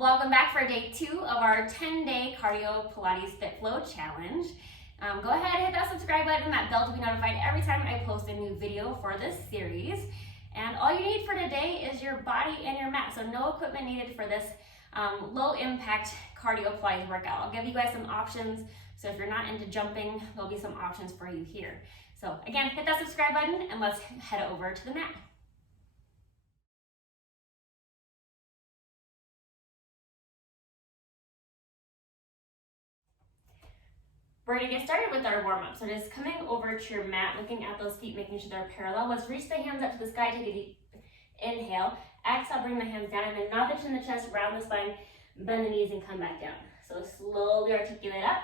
Welcome back for day 2 of our 10-day cardio Pilates Fit Flow challenge. Go ahead and hit that subscribe button and that bell to be notified every time I post a new video for this series. And all you need for today is your body and your mat. So no equipment needed for this low impact cardio Pilates workout. I'll give you guys some options. So if you're not into jumping, there'll be some options for you here. So again, hit that subscribe button and let's head over to the mat. We're going to get started with our warm-up. So just coming over to your mat, looking at those feet, making sure they're parallel. Let's reach the hands up to the sky, take a deep inhale. Exhale, bring the hands down, and then nod the chin, the chest, round the spine, bend the knees, and come back down. So slowly articulate up,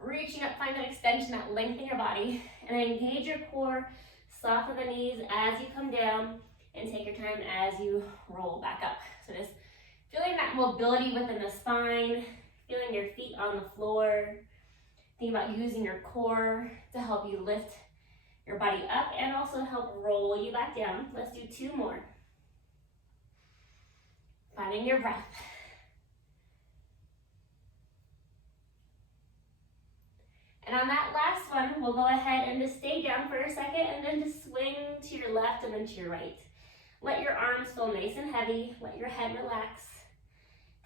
reaching up, find that extension, that length in your body, and then engage your core, soften the knees as you come down, and take your time as you roll back up. So just feeling that mobility within the spine, feeling your feet on the floor. Think about using your core to help you lift your body up and also help roll you back down. Let's do 2 more. Finding your breath. And on that last one, we'll go ahead and just stay down for a second and then just swing to your left and then to your right. Let your arms feel nice and heavy. Let your head relax.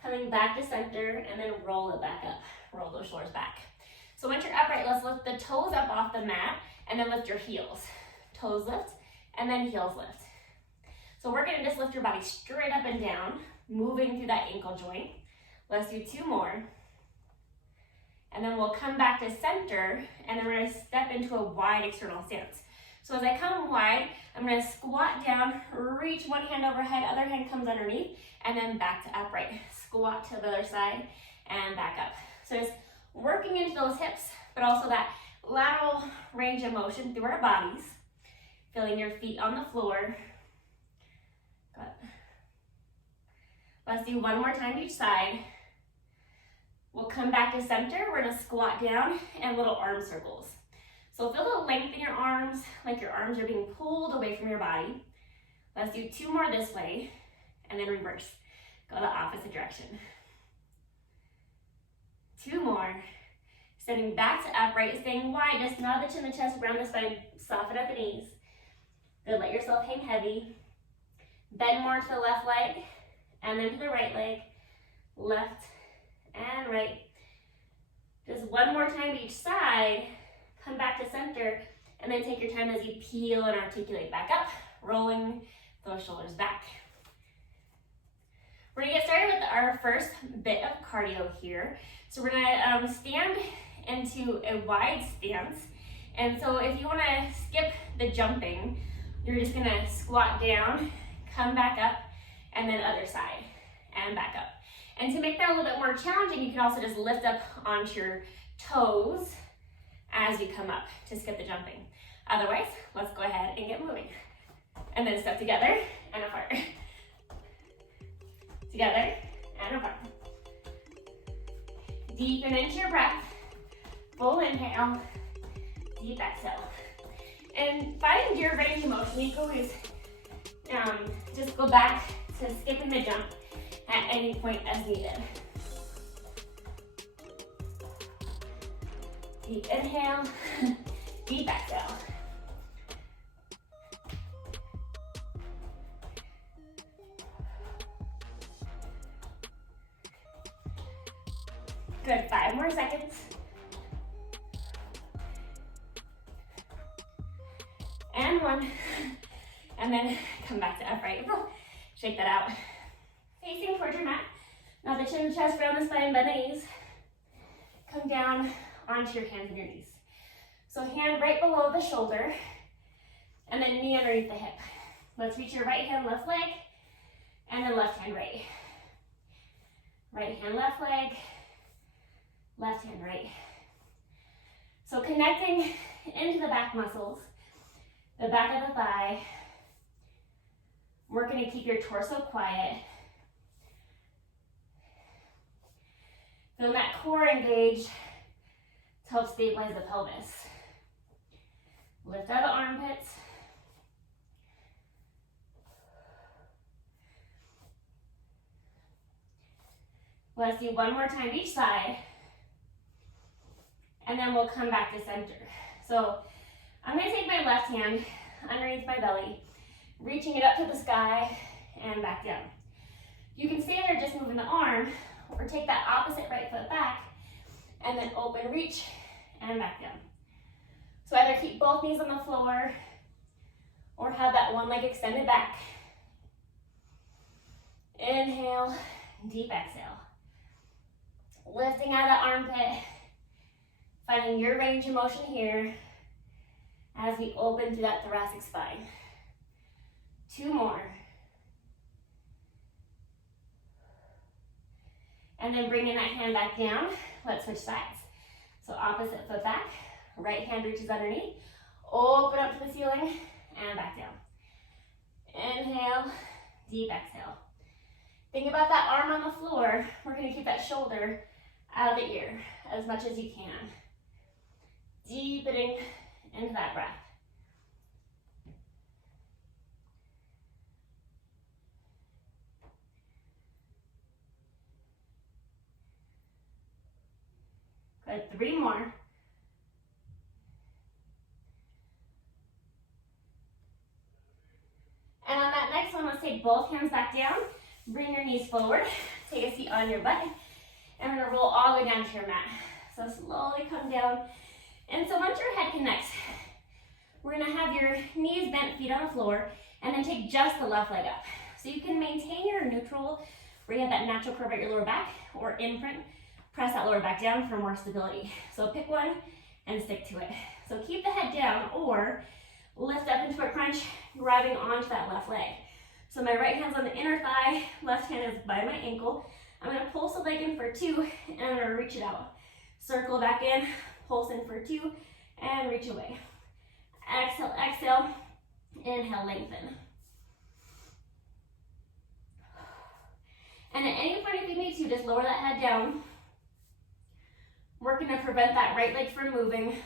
Coming back to center and then roll it back up. Roll those shoulders back. So once you're upright, let's lift the toes up off the mat and then lift your heels. Toes lift and then heels lift. So we're gonna just lift your body straight up and down, moving through that ankle joint. Let's do 2 more. And then we'll come back to center and then we're gonna step into a wide external stance. So as I come wide, I'm gonna squat down, reach one hand overhead, other hand comes underneath, and then back to upright. Squat to the other side and back up. So just working into those hips, but also that lateral range of motion through our bodies. Feeling your feet on the floor. Good. Let's do 1 more time each side. We'll come back to center. We're gonna squat down and little arm circles. So feel the length in your arms, like your arms are being pulled away from your body. Let's do 2 more this way, and then reverse. Go the opposite direction. 2 more. Stepping back to upright, staying wide. Just nod the chin, the chest, round the spine, soften at the knees. Good, let yourself hang heavy. Bend more to the left leg, and then to the right leg. Left and right. Just 1 more time each side. Come back to center, and then take your time as you peel and articulate back up, rolling those shoulders back. We're gonna get started with our first bit of cardio here. So we're gonna stand into a wide stance. And so if you wanna skip the jumping, you're just gonna squat down, come back up, and then other side, and back up. And to make that a little bit more challenging, you can also just lift up onto your toes as you come up to skip the jumping. Otherwise, let's go ahead and get moving. And then step together and apart. Together and apart. Deepen into your breath. Full inhale. Deep exhale. And find your range of motion. You can always just go back to skipping the jump at any point as needed. Deep inhale. Deep exhale. Good, 5 more seconds. And 1. And then come back to upright. Shake that out. Facing towards your mat. Now the chin, chest, round the spine, bend the knees. Come down onto your hands and your knees. So hand right below the shoulder. And then knee underneath the hip. Let's reach your right hand, left leg. And then left hand, right. Right hand, left leg. Left hand, right. So connecting into the back muscles, the back of the thigh. We're gonna keep your torso quiet. Feel that core engage to help stabilize the pelvis. Lift out the armpits. Let's do one more time each side. And then we'll come back to center. So I'm gonna take my left hand underneath my belly, reaching it up to the sky and back down. You can stay there just moving the arm, or take that opposite right foot back and then open reach and back down. So either keep both knees on the floor or have that one leg extended back. Inhale, deep exhale. Lifting out of the armpit, finding your range of motion here as we open through that thoracic spine. 2 more. And then bringing that hand back down, let's switch sides. So opposite foot back, right hand reaches underneath, open up to the ceiling, and back down. Inhale, deep exhale. Think about that arm on the floor. We're gonna keep that shoulder out of the ear as much as you can. Deepening into that breath. Good, 3 more. And on that next one, let's take both hands back down. Bring your knees forward. Take a seat on your butt. And we're gonna roll all the way down to your mat. So slowly come down. And so once your head connects, we're gonna have your knees bent, feet on the floor, and then take just the left leg up. So you can maintain your neutral, where you have that natural curve at your lower back, or imprint, press that lower back down for more stability. So pick one and stick to it. So keep the head down, or lift up into a crunch, grabbing onto that left leg. So my right hand's on the inner thigh, left hand is by my ankle. I'm gonna pulse the leg in for 2, and I'm gonna reach it out. Circle back in, pulse in for 2, and reach away. Exhale, exhale, inhale, lengthen. And at any point if you need to, just lower that head down. We're gonna prevent that right leg from moving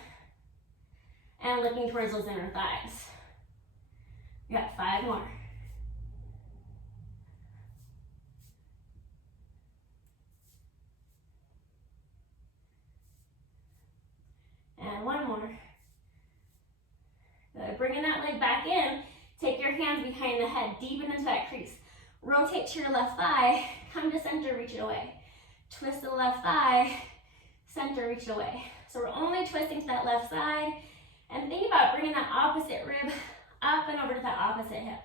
and looking towards those inner thighs. We got 5 more. And 1 more. Good. Bringing that leg back in, take your hands behind the head, deepen into that crease. Rotate to your left thigh, come to center, reach it away. Twist to the left thigh, center, reach it away. So we're only twisting to that left side, and think about bringing that opposite rib up and over to that opposite hip.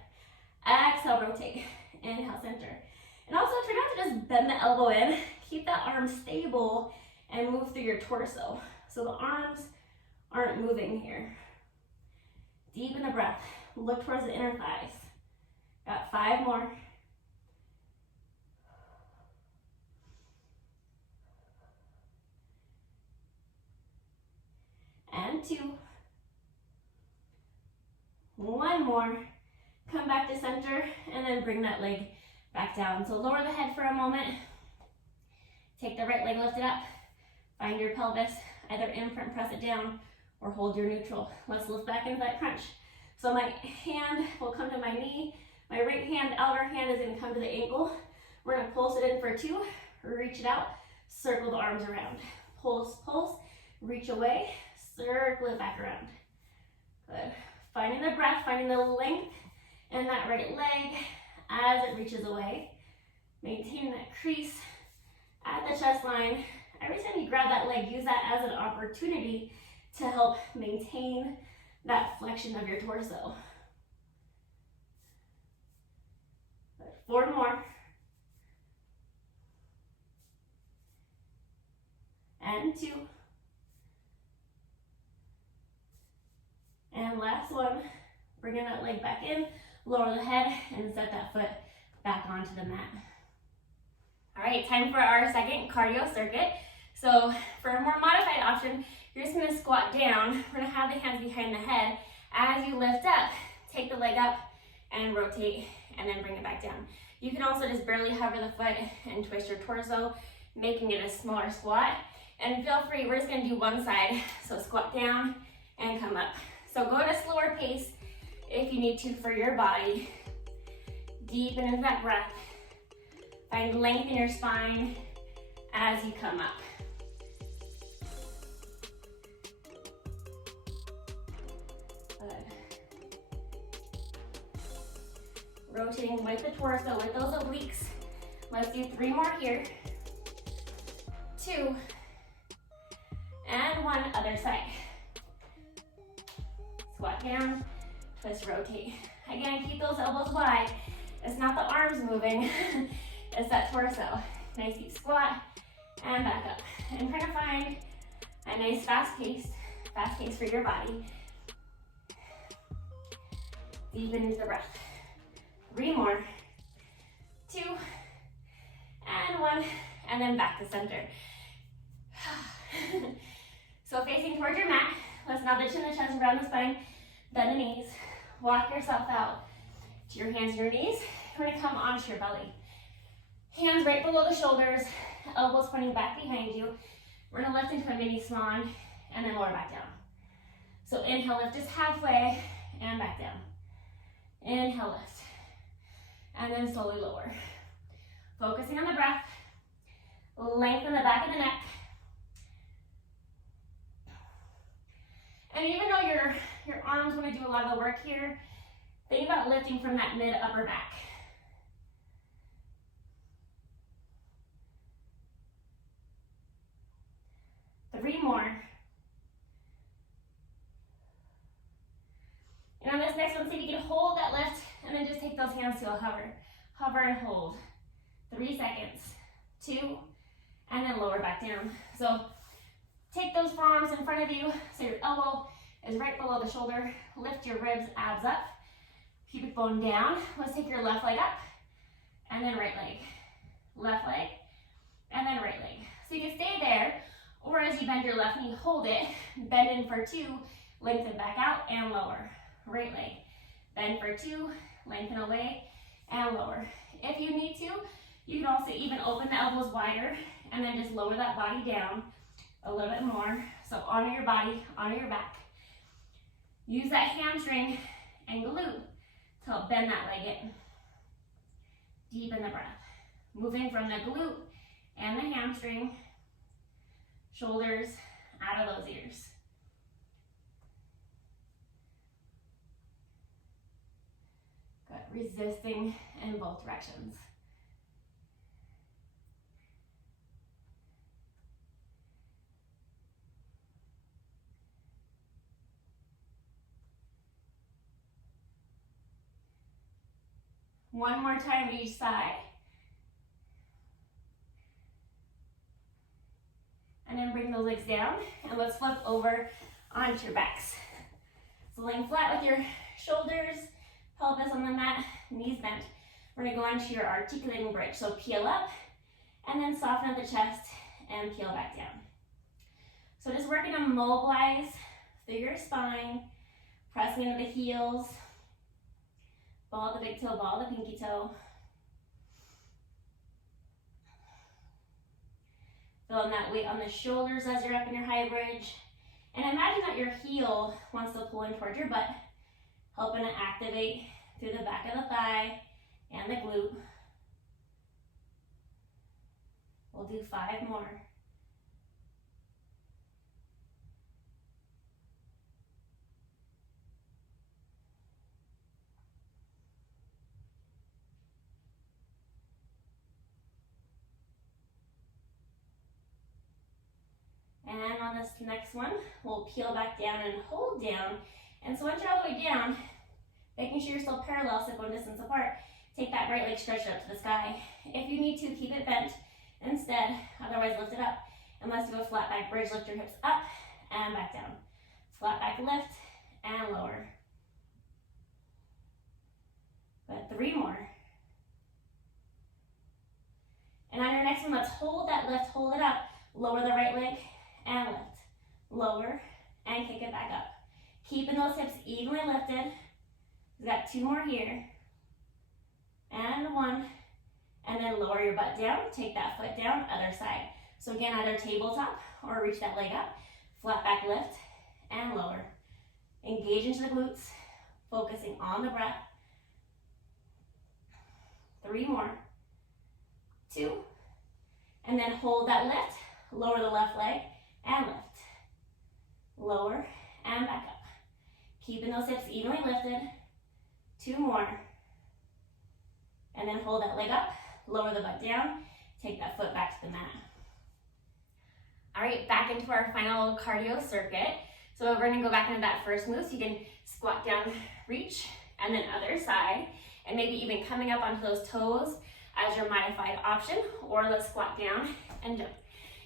Exhale, rotate, inhale, center. And also try not to just bend the elbow in, keep that arm stable and move through your torso. So the arms aren't moving here. Deepen the breath, look towards the inner thighs. Got 5 more. And 2. 1 more. Come back to center and then bring that leg back down. So lower the head for a moment. Take the right leg lifted up. Find your pelvis. Either imprint, press it down, or hold your neutral. Let's lift back into that crunch. So my hand will come to my knee. My right hand, outer hand, is gonna come to the ankle. We're gonna pulse it in for 2, reach it out, circle the arms around. Pulse, pulse, reach away, circle it back around. Good. Finding the breath, finding the length in that right leg as it reaches away. Maintaining that crease at the chest line. Every time you grab that leg, use that as an opportunity to help maintain that flexion of your torso. 4 more. And 2. And last one. Bringing that leg back in, lower the head, and set that foot back onto the mat. All right, time for our second cardio circuit. So for a more modified option, you're just gonna squat down. We're gonna have the hands behind the head. As you lift up, take the leg up and rotate, and then bring it back down. You can also just barely hover the foot and twist your torso, making it a smaller squat. And feel free, we're just gonna do one side. So squat down and come up. So go at a slower pace if you need to for your body. Deepen into that breath. Find length in your spine as you come up. Good. Rotating with the torso, with those obliques. Let's do 3 more here. 2. And 1, other side. Squat down, twist, rotate. Again, keep those elbows wide. It's not the arms moving, it's that torso. Nice deep squat, and back up. And try to find a nice fast pace for your body. Deepen into the breath. 3 more. 2, and 1, and then back to center. So facing towards your mat, let's now the chin, the chest, around the spine, bend the knees. Walk yourself out to your hands and your knees. We're gonna come onto your belly. Hands right below the shoulders, elbows pointing back behind you. We're gonna lift into a mini swan and then lower back down. So inhale, lift just halfway and back down. Inhale, lift. And then slowly lower. Focusing on the breath. Lengthen the back of the neck. And even though your arms want to do a lot of the work here, think about lifting from that mid-upper back. Three more. And on this next one, see if you can hold that lift and then just take those hands to a hover. Hover and hold. 3 seconds. 2, and then lower back down. So take those forearms in front of you so your elbow is right below the shoulder. Lift your ribs, abs up. Pubic bone down. Let's take your left leg up and then right leg. Left leg and then right leg. So you can stay there, or as you bend your left knee, hold it. Bend in for 2, lengthen back out and lower. Right leg. Bend for 2, lengthen away and lower. If you need to, you can also even open the elbows wider and then just lower that body down a little bit more. So honor your body, honor your back. Use that hamstring and glute to help bend that leg in. Deepen the breath. Moving from the glute and the hamstring, shoulders out of those ears. Good. Resisting in both directions. One more time to each side. And then bring those legs down and let's flip over onto your backs. So laying flat with your shoulders, pelvis on the mat, knees bent. We're gonna go into your articulating bridge. So peel up and then soften up the chest and peel back down. So just working to mobilize through your spine, pressing into the heels, ball the big toe, ball the pinky toe. Feeling that weight on the shoulders as you're up in your high bridge. And imagine that your heel wants to pull in towards your butt, helping to activate through the back of the thigh and the glute. We'll do 5 more. And on this next one, we'll peel back down and hold down. And so once you're all the way down, making sure you're still parallel, so go distance apart, take that right leg stretched up to the sky. If you need to, keep it bent instead, otherwise lift it up. And let's do a flat back bridge, lift your hips up and back down. Flat back lift and lower. Good, 3 more. And on your next one, let's hold that lift, hold it up, lower the right leg and lift. Lower and kick it back up. Keeping those hips evenly lifted. We've got 2 more here. And 1. And then lower your butt down. Take that foot down, other side. So again, either tabletop or reach that leg up. Flat back lift and lower. Engage into the glutes, focusing on the breath. 3 more. 2. And then hold that lift, lower the left leg, and lift. Lower, and back up. Keeping those hips evenly lifted. 2 more. And then hold that leg up, lower the butt down, take that foot back to the mat. All right, back into our final cardio circuit. So we're gonna go back into that first move. So you can squat down, reach, and then other side, and maybe even coming up onto those toes as your modified option, or let's squat down and jump.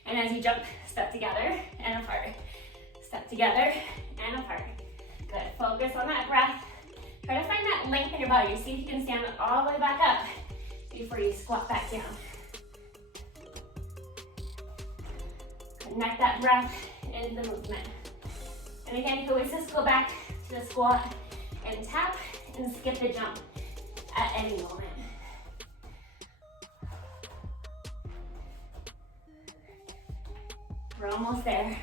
And as you jump, step together and apart. Step together and apart. Good, focus on that breath. Try to find that length in your body. See if you can stand all the way back up before you squat back down. Connect that breath into the movement. And again, you can always just go back to the squat and tap and skip the jump at any moment. We're almost there.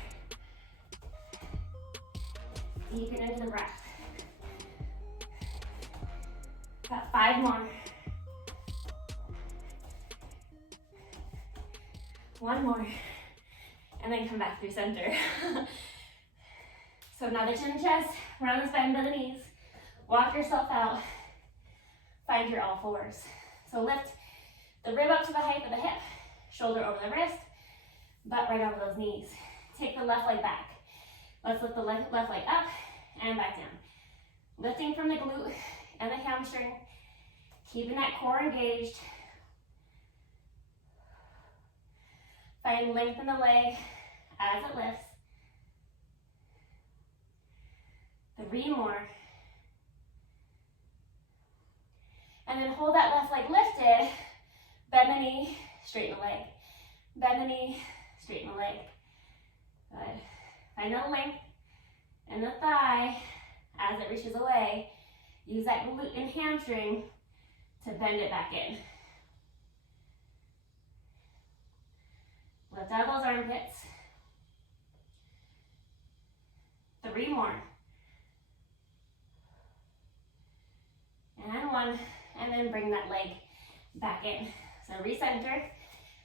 Deepen into the breath. Got 5 more. 1 more. And then come back through center. So now the chin and chest, round the spine to the knees. Walk yourself out. Find your all fours. So lift the rib up to the height of the hip, shoulder over the wrist, butt right over those knees. Take the left leg back. Let's lift the left leg up and back down. Lifting from the glute and the hamstring, keeping that core engaged. Find length in the leg as it lifts. 3 more. And then hold that left leg lifted, bend the knee, straighten the leg. Bend the knee, straighten the leg. Good. Find the length in the thigh as it reaches away. Use that glute and hamstring to bend it back in. Lift out those armpits. 3 more. And 1. And then bring that leg back in. So recenter.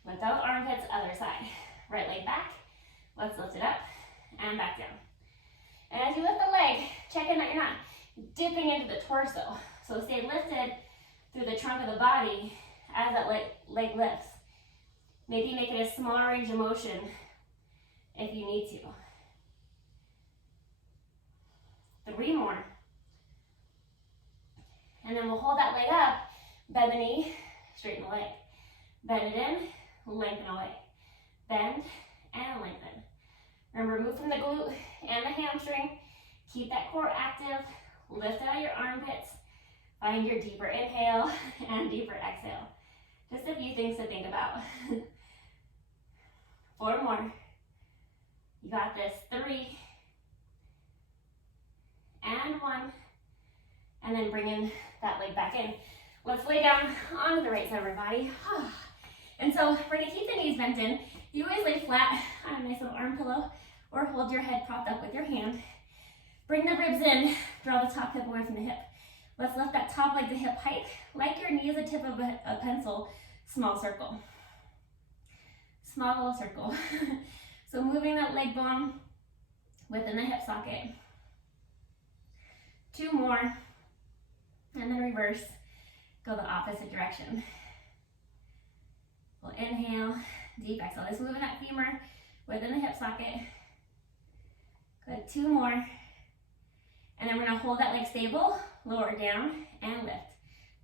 Lift out armpits, other side. Right leg back. Let's lift it up and back down. And as you lift the leg, check in that you're not dipping into the torso. So stay lifted through the trunk of the body as that leg lifts. Maybe make it a smaller range of motion if you need to. 3 more. And then we'll hold that leg up, bend the knee, straighten the leg. Bend it in, lengthen away. Bend and lengthen. Remember, move from the glute and the hamstring. Keep that core active. Lift out your armpits. Find your deeper inhale and deeper exhale. Just a few things to think about. 4 more. You got this. 3. And 1. And then bring in that leg back in. Let's lay down on the right side of our body. And so we're gonna keep the knees bent in. You always lay flat on a nice little arm pillow or hold your head propped up with your hand. Bring the ribs in, draw the top hip away from the hip. Let's lift that top leg to hip height, like your knee is the tip of a pencil, small circle. Small little circle. So moving that leg bone within the hip socket. 2 more, and then reverse, go the opposite direction. We'll inhale, deep exhale. Just moving that femur within the hip socket. Good, 2 more. And then we're gonna hold that leg stable, lower it down, and lift.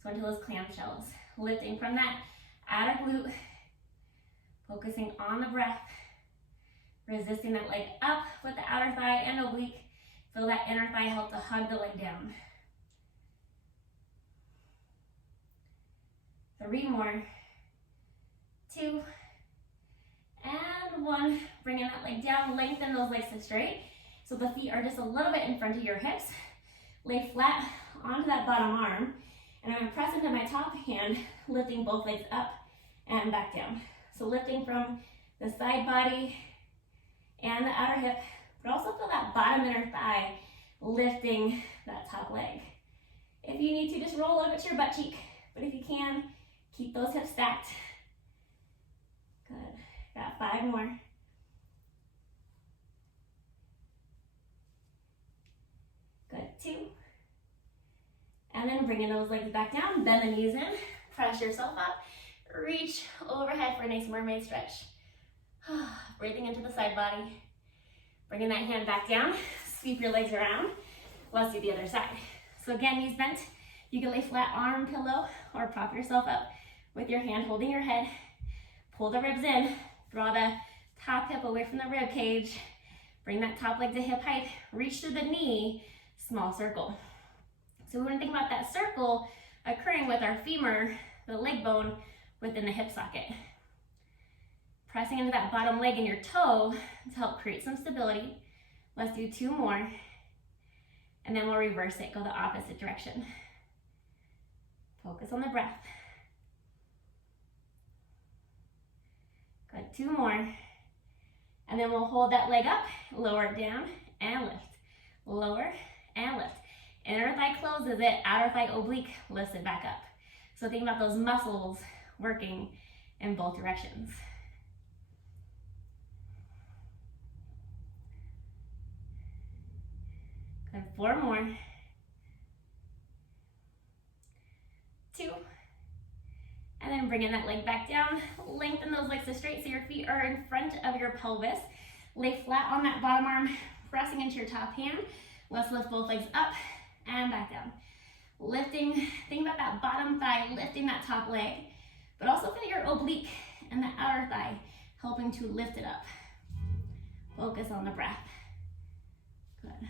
So into those clamshells. Lifting from that outer glute, focusing on the breath, resisting that leg up with the outer thigh and oblique. Feel that inner thigh help to hug the leg down. 3 more. 2. And 1. Bringing that leg down, lengthen those legs to straight. So the feet are just a little bit in front of your hips. Lay flat onto that bottom arm. And I'm gonna press into my top hand, lifting both legs up and back down. So lifting from the side body and the outer hip, but also feel that bottom inner thigh lifting that top leg. If you need to, just roll a little bit to your butt cheek, but if you can, keep those hips stacked. Good. Got 5 more. Good, 2. And then bringing those legs back down, bend the knees in, press yourself up, reach overhead for a nice mermaid stretch. Breathing into the side body. Bringing that hand back down, sweep your legs around. Let's do the other side. So again, knees bent. You can lay flat on pillow or prop yourself up with your hand holding your head. Pull the ribs in, draw the top hip away from the rib cage. Bring that top leg to hip height, reach through the knee, small circle. So we want to think about that circle occurring with our femur, the leg bone, within the hip socket. Pressing into that bottom leg and your toe to help create some stability. Let's do 2 more. And then we'll reverse it, go the opposite direction. Focus on the breath. Good, 2 more. And then we'll hold that leg up, lower it down, and lift. Lower and lift. Inner thigh closes it, outer thigh oblique lifts it back up. So think about those muscles working in both directions. Good, 4 more. 2. And then bringing that leg back down. Lengthen those legs to straight so your feet are in front of your pelvis. Lay flat on that bottom arm, pressing into your top hand. Let's lift both legs up and back down. Lifting, think about that bottom thigh, lifting that top leg, but also feel your oblique and the outer thigh helping to lift it up. Focus on the breath. Good.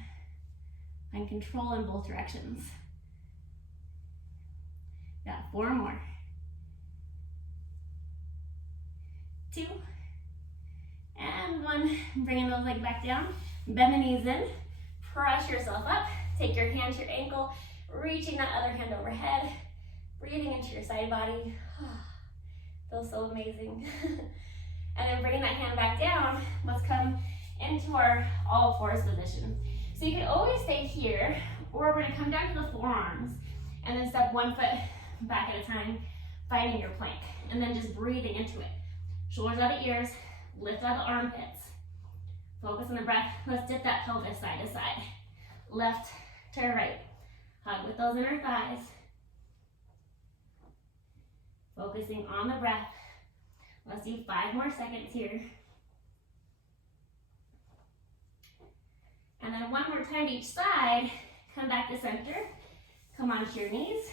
Find control in both directions. Got 4 more. 2. And 1. Bringing those legs back down. Bend the knees in. Press yourself up. Take your hand to your ankle. Reaching that other hand overhead. Breathing into your side body. Feels so amazing. And then bringing that hand back down. Let's come into our all fours position. So you can always stay here, or we're going to come down to the forearms and then step 1 foot back at a time, finding your plank, and then just breathing into it. Shoulders out of ears, lift out the armpits. Focus on the breath. Let's dip that pelvis side to side. Left to right. Hug with those inner thighs. Focusing on the breath. Let's do 5 more seconds here. And then 1 more time to each side. Come back to center. Come onto your knees.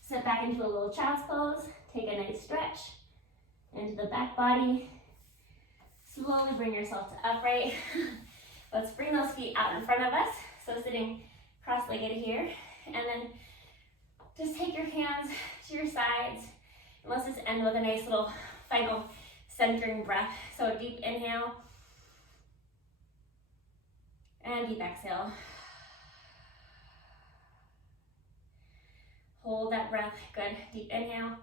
Sit back into a little child's pose. Take a nice stretch into the back body. Slowly bring yourself to upright. Let's bring those feet out in front of us. So sitting cross-legged here. And then just take your hands to your sides. And let's just end with a nice little final centering breath. So a deep inhale. And deep exhale. Hold that breath. Good. Deep inhale.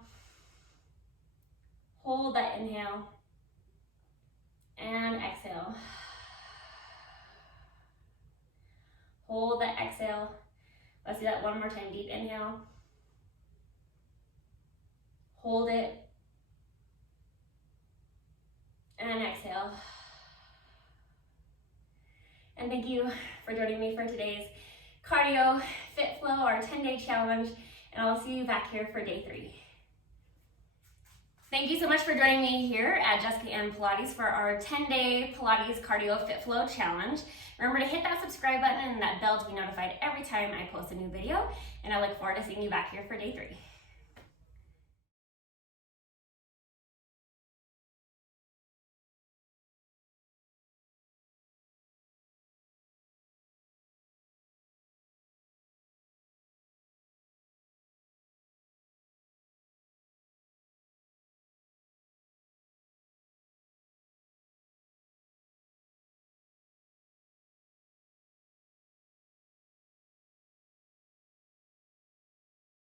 Hold that inhale. And exhale. Hold that exhale. Let's do that 1 more time. Deep inhale. Hold it. And exhale. And thank you for joining me for today's Cardio Fit Flow, our 10-day challenge. And I'll see you back here for day 3. Thank you so much for joining me here at Jessica Ann Pilates for our 10-day Pilates Cardio Fit Flow Challenge. Remember to hit that subscribe button and that bell to be notified every time I post a new video. And I look forward to seeing you back here for day 3.